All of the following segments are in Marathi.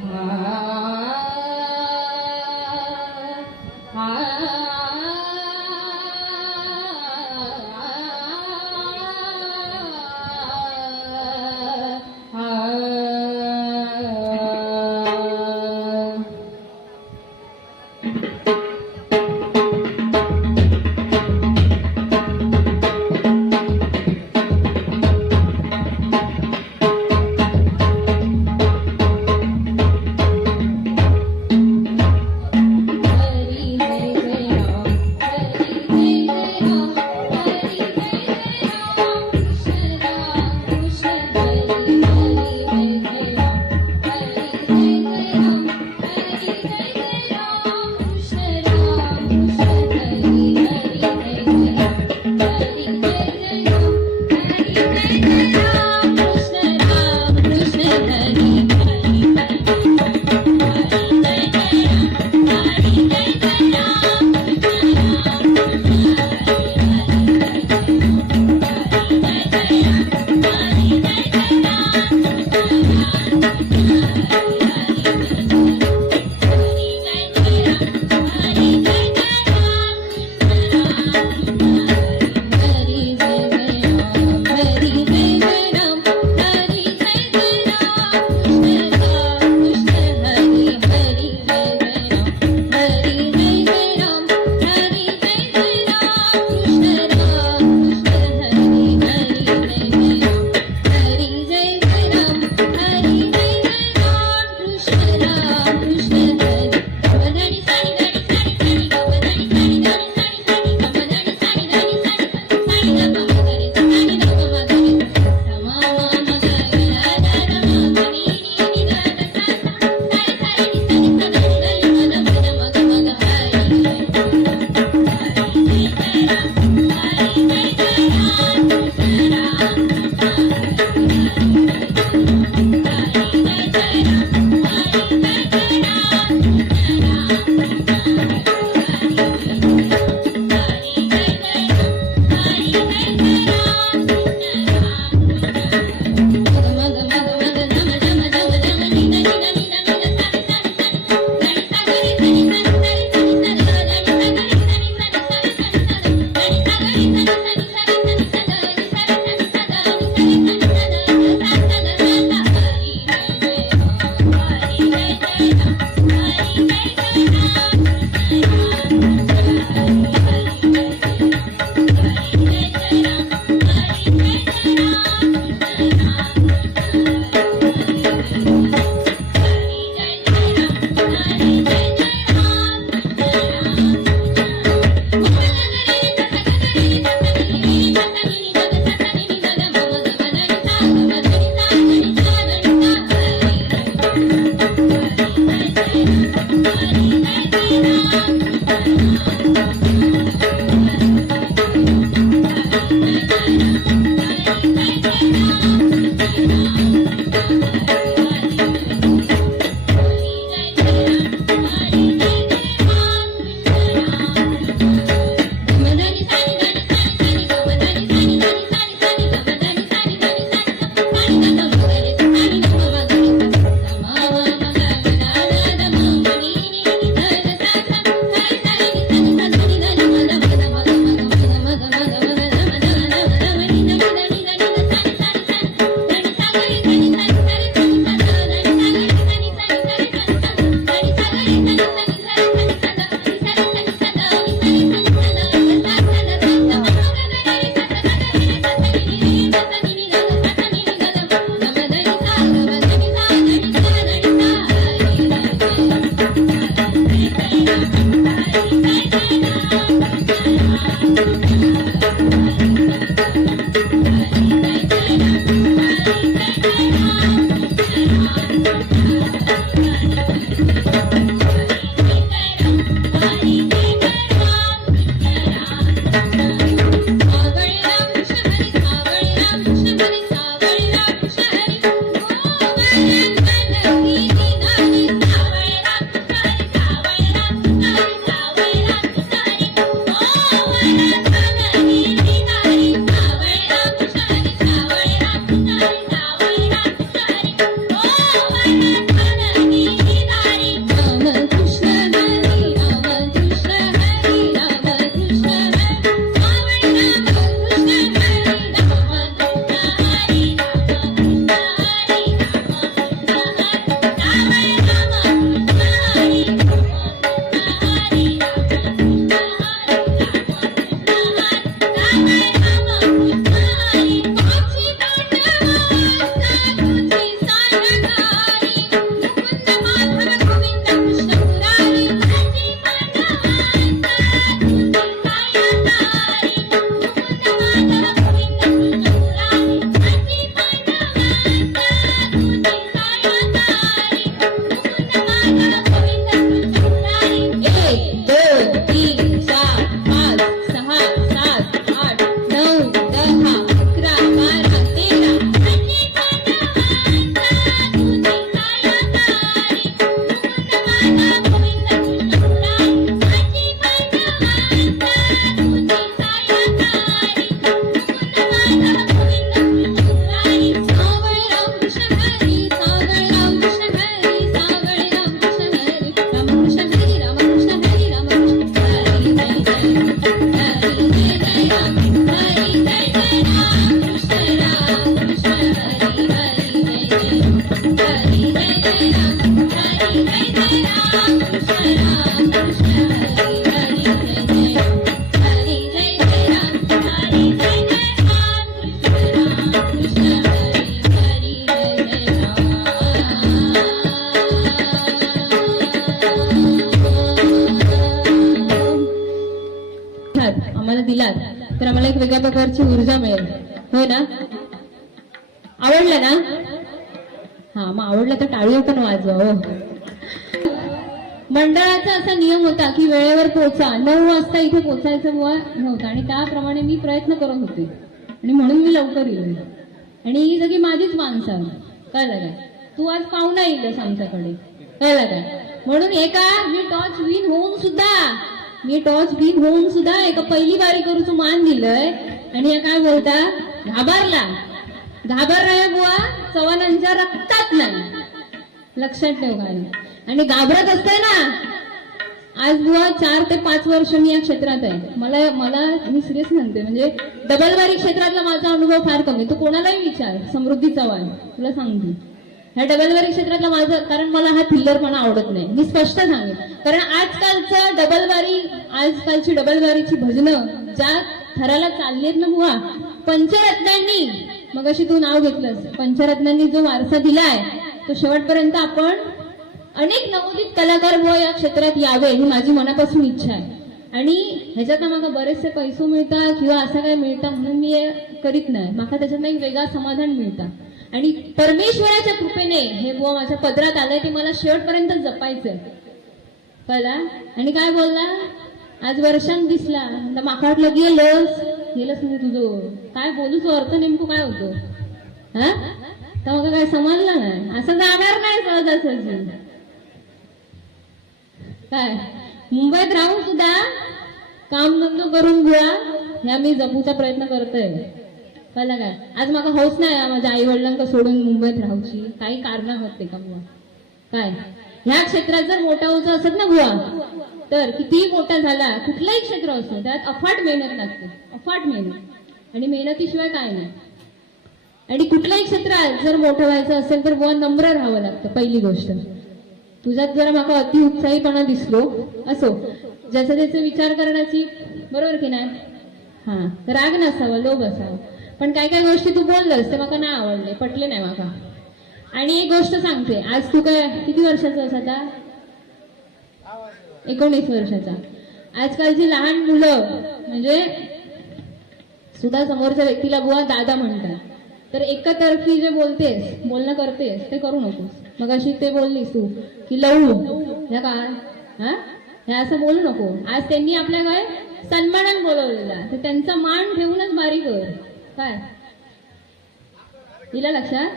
Wow. दिलात तर आम्हाला एक वेगळ्या प्रकारची ऊर्जा मिळेल. होय ना? आवडलं ना? हा मग आवडलं तर टाळी पण वाजवा हो. मंडळाचा असा नियम होता की वेळेवर पोहोचा नऊ वाजता इथे पोहोचायचं मुळा नव्हतं आणि त्याप्रमाणे मी प्रयत्न करत होते. आणि म्हणून मी लवकर येईल आणि ही सगळी माझीच माणसं. कळलं काय तू आज पाहुणा येईलस आमच्याकडे. कळलं काय म्हणून एका मी टॉच विन होऊन सुद्धा मी टॉस विन होऊन सुद्धा एका पहिली बारी करूचं मान दिलंय. आणि या काय बोलता? घाबरला. घाबरलाय बुवा. चव्हाणांच्या रक्तात नाही. लक्षात ठेवा आणि घाबरत असते ना? आज बुवा चार ते पाच वर्ष मी या क्षेत्रात आहे. मला मला मी सिरियस म्हणते. म्हणजे डबलबारी क्षेत्रातला माझा अनुभव फार कमी. तू कोणालाही विचार. समृद्धी चव्हाण. तुला सांगते. ह्या डबलवारी क्षेत्रातला माझं कारण मला हा थिल्लरपणा आवडत नाही. मी स्पष्ट सांगेन. कारण आजकालचं डबलवारी आजकालची डबलवारीची भजनं ज्या थराला चालली आहेत ना हुआ पंचरत्नांनी मग अशी तू नाव घेतलंस पंचरत्नांनी जो वारसा दिलाय तो शेवटपर्यंत आपण अनेक नवोदित कलाकार व या क्षेत्रात यावे ही माझी मनापासून इच्छा आहे. आणि ह्याच्यात मला बरेचसे पैसे मिळतात किंवा असं काय मिळतं म्हणून मी हे करीत नाही. मला त्याच्यातनं एक वेगळा समाधान मिळतं. आणि परमेश्वराच्या कृपेने हे बुवा माझ्या पदरात आलंय ते मला शेवटपर्यंत जपायचंय. कळला? आणि काय बोलला? आज वर्षांत दिसला. आता माका वाटलं गेलंस गेलंच म्हणजे तुझं. काय बोलूच अर्थ नेमकं काय होतो? हा? तर मग काय समजलं नाही. असं जाणार नाही सहजासहजी काय? मुंबईत राहून सुद्धा काम धंदो करून घ्या. ह्या मी जपूचा प्रयत्न करतोय. कळलं काय आज माझा हौस नाही माझ्या आई वडिलांका सोडून मुंबईत राहूची काही कारण होते का बुवा? काय? ह्या क्षेत्रात जर मोठा होतं असत ना बुवा तर कितीही मोठा झाला कुठलाही क्षेत्र असो त्यात अफाट मेहनत लागते. अफाट मेहनत. आणि मेहनतीशिवाय काय नाही. आणि कुठल्याही क्षेत्रात जर मोठं व्हायचं असेल तर व नम्र राहावं लागतं पहिली गोष्ट. तुझ्यात जरा माका अति उत्साहीपणा दिसलो असो. ज्याचा त्याचा विचार करण्याची बरोबर की नाही? हा. राग नसावा लोभ असावा. पण काय काय गोष्टी तू बोललस ते माका नाही आवडले पटले नाही माका. आणि एक गोष्ट सांगते आज तू काय किती वर्षाचा आहेस आता? एकोणीस वर्षाचा. आजकालची लहान मुलं म्हणजे सुद्धा समोरच्या व्यक्तीला बुवा दादा म्हणतात. तर एकतर्फी जे बोलतेस बोलणं करतेस ते करू नकोस. मग अशी ते बोललीस तू की लवू ह्या काय हा? हे असं बोलू नको. आज त्यांनी आपल्या काय सन्मानान बोलवलेला तर त्यांचा मान ठेवूनच बारी कर. काय? तिला लक्षात?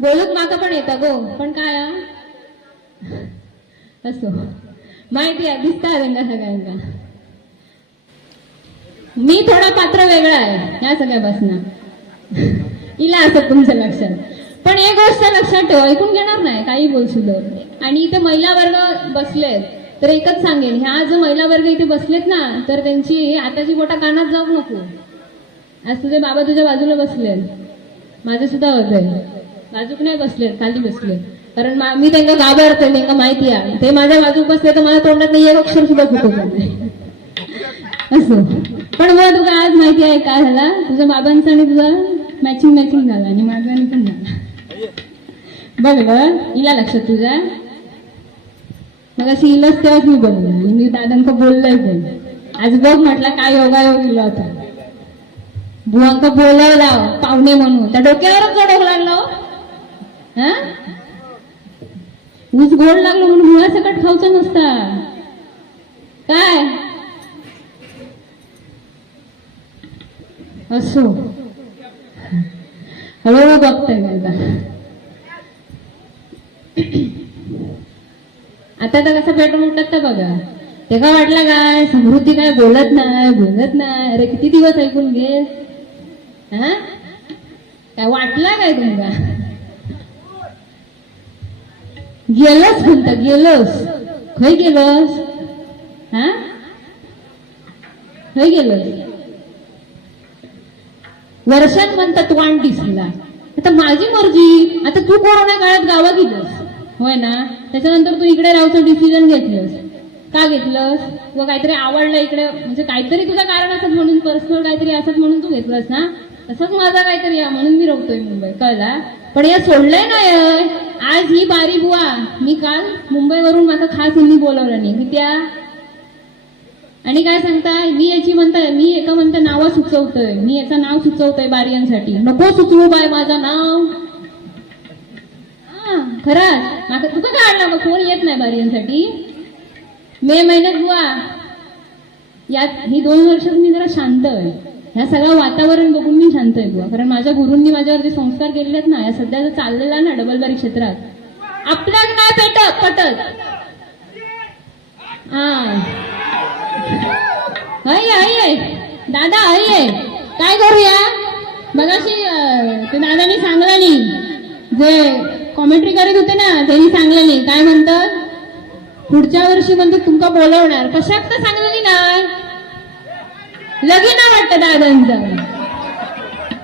बोलूक माका पण येता गो. पण काय असो. माहिती आहे दिसता त्यांना सगळ्यांना. मी थोडा पात्र वेगळा आहे या सगळ्यापासून. इला असं तुमच्या लक्षात. पण एक गोष्ट लक्षात ठेव ऐकून घेणार नाही काही बोलशील आणि इथे महिला वर्ग बसलेत तर एकच सांगेन ह्या जो महिला वर्ग इथे बसलेत ना तर त्यांची आताची बोटा कानात जाऊ नको. आज तुझे बाबा तुझ्या बाजूला बसलेत. माझे सुद्धा होत. आहे बाजूक नाही बसलेत खाली बसले कारण मी त्यांना घाबरते त्यांना माहिती आहे. ते माझ्या बाजूक बसले तर माझ्या तोंडात एक अक्षर सुद्धा फुटत असं. पण मला तुला आज माहिती आहे काय झाला? तुझ्या बाबांचं आणि तुझं मॅचिंग मॅचिंग झालं आणि माझं आणि पण झालं बघ हिला लक्षात तुझ्या? मग अशी इलच तेव्हाच मी बोलले. मी दादांक बोललोय पण आज बघ म्हटलं काय योगायोग दिला होता. बुवांक बोलायला पाहुणे म्हणून. त्या डोक्यावरच चढवू लागलो हो. हा. ऊस गोड लागलो म्हणून मुळा सकट खाऊचं नसता. काय? असो. हळूहळू बघताय आता. आता तर कसं पेटून उठत तर बघा. ते का वाटलं काय? समृद्धी काय बोलत नाही बोलत नाही. अरे किती दिवस ऐकून घे. हा काय वाटलं काय तुमचा गेलस म्हणता गेलस खय गेलस हा गेलस वर्षात म्हणतात वाण दिसला आता माझी मर्जी. आता तू कोरोना काळात गावा गेलंस. होय ना? त्याच्यानंतर तू इकडे राहायचं डिसिजन घेतलंस. का घेतलंस? तुला काहीतरी आवडलं इकडे. म्हणजे काहीतरी तुझं कारण असत म्हणून पर्सनल काहीतरी असत म्हणून तू घेतलंस ना? तसंच माझा काहीतरी या म्हणून मी रोखतोय मुंबई. कळला? पण या सोडलंय ना हे. आज ही बारी बुवा. मी काल मुंबईवरून माझा खास हिंदी बोलवलं नाही. मी त्या आणि काय सांगताय? मी याची म्हणताय मी एका म्हणता नावं सुचवतोय. मी याचं नाव सुचवतोय बारियांसाठी. नको सुचवू बाय माझं नाव. हा खरंच. माका तुका काय आणला फोन कोण येत नाही बारियांसाठी? मे महिन्यात बुवा. यात ही दोन वर्षात मी जरा शांत आहे. ह्या सगळं वातावरण बघून मी शांत आहे बुवा. कारण माझ्या गुरूंनी माझ्यावर जे संस्कार केलेले आहेत ना या सध्या जर चाललेला ना डबलबारी क्षेत्रात. आपल्याक नाही पेटत पटत हा हय आहे दादा काय करूया? बघाशी ते दादानी सांगला नाही जे कॉमेंट्री करीत होते ना त्यांनी सांगलं नाही काय म्हणतात? पुढच्या वर्षी म्हणतात तुमका बोलवणार. कशात तर सांगलं नाही लगीन वाटतं दादांचं.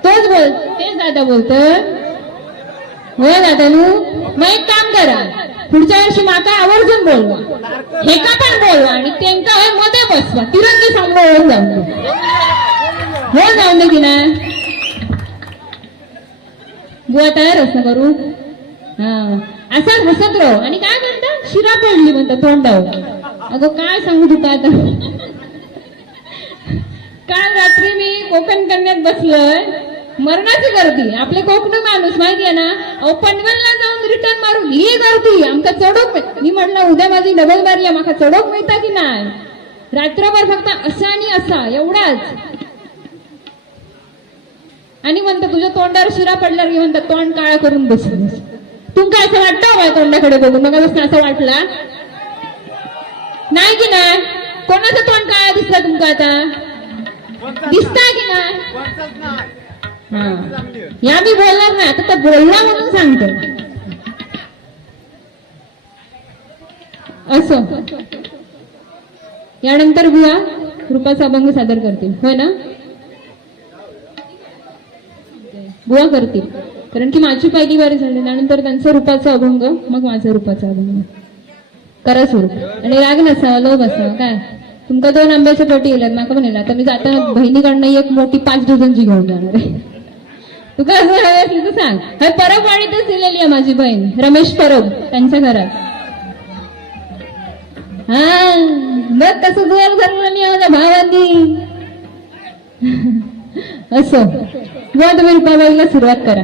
तोच बोल तेच दादा बोलत हो दादा नू मग एक काम करा. पुढच्या वर्षी माका आवर्जून बोलवा. हे का पण बोलवा आणि त्यांचा होयमध्ये बसवा. तिरंगी सांभाळून जाऊन हो जाऊन दे की ना बुवा तयार असं करू? हा. असं हसत राहू. आणि काय म्हणतात शिरा पडली म्हणतात तोंडावर. अगं काय सांगू तुका आता? काल रात्री मी कोकण कन्यात बसलोय. मरणाची गर्दी. आपले कोकण माणूस माहितीये ना? अहो पनवेलला जाऊन रिटर्न मारून ही गर्दी. आमका चढोक मिळ- मी म्हटलं उद्या माझी डबल मारली माका चढोक मिळता की नाही? रात्रभर फक्त असा आणि असा एवढाच. आणि म्हणतात तुझ्या तोंडावर शिरा पडल्यावर की म्हणतात तोंड काळ करून बसलीस तुमका असं वाटतं माझ्या तोंडाकडे बघून? मग असं वाटला? नाही की नाही? कोणाचं तोंड काळा दिसला तुमका आता? दिसता की नाही? या मी बोलणार नाही आता तर बोलला म्हणून सांगतो. असं. यानंतर बुवा कृपाचा अभंग सादर करतील. होय ना? बुवा करतील. कारण की माझी पहिली बारी झाली त्यानंतर त्यांचं रूपाचा अभंग मग माझा रूपाचा अभंग. करा सुरू. आणि राग नसावा लोभ असावा काय? तुमका दोन आंब्याच्या पोटी येतात माका पण येणार आता मी जाताना बहिणीकडनं एक मोठी पाच डझनची घेऊन जाणार आहे. तुका असं हवे असली तर सांग. हे परब वाणीतच दिलेली आहे माझी बहीण रमेश परब त्यांच्या घरात. हा बघ कसं जोर धरलं मी माझ्या भावांनी. असं. मग तुम्ही रुपाबाईला सुरुवात करा.